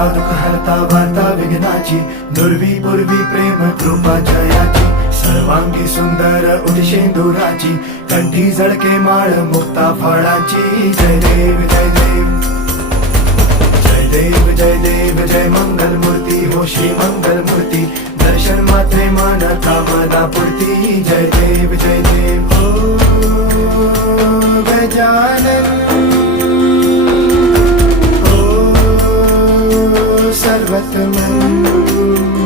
हरता दुःख हरता वार्ता विघ्नाची, दुर्वी पूर्वी प्रेम कृपा जयाची, सर्वांगी सुंदर उदिशेंदुराची, कंठी झळके माळ मुक्ता फळाची. जय देव जय देव जय देव जय देव जय मंगल मूर्ती हो श्री मंगल मूर्ती, दर्शन मात्रे मन कामना पूर्ती. जय देव जय देव हो गजानन हो सर्वतमन.